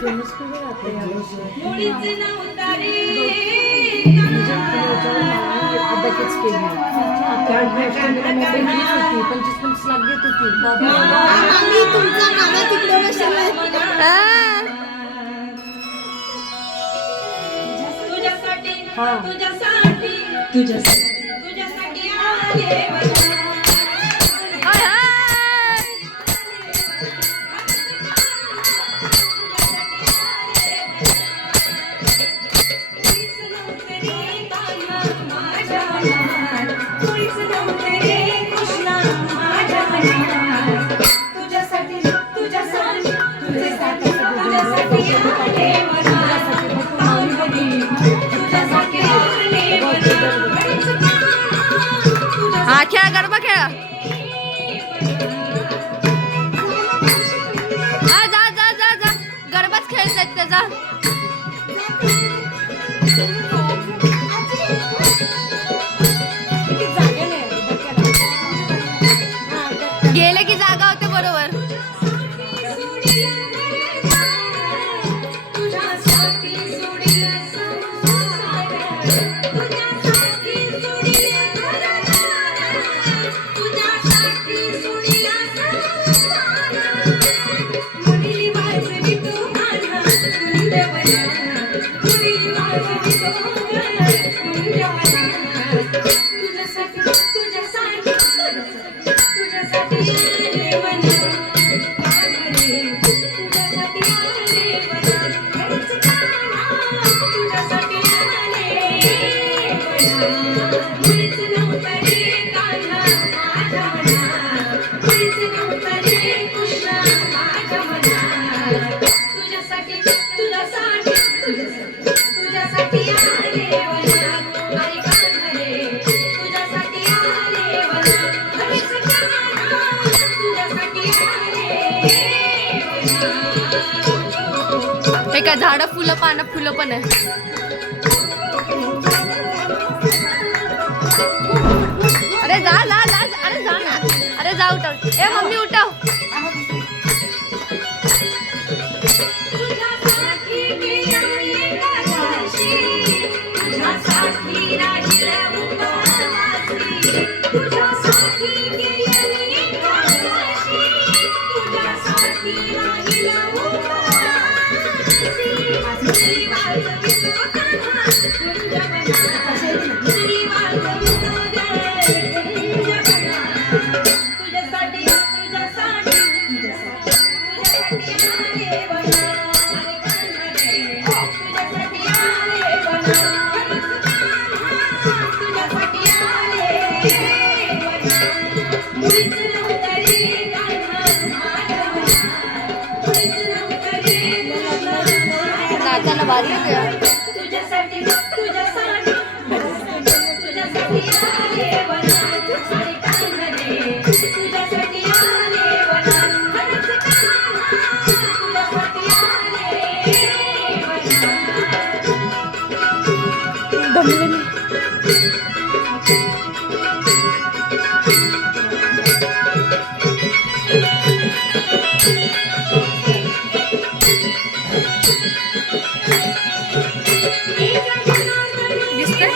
Famous केले जाते ₹25 लाख घेत होती. खेळा गरबा खेळा. जा जा जा जा गरबाच खेळतात त्याचा. गेले की जागा होते बरोबर. हे काय झाडं फुलं पानं फुलं पण आहे. अरे जा जा जा अरे जा ना. अरे जा उठव. ए मम्मी उठव. नाचायला भारी आहे. दिसते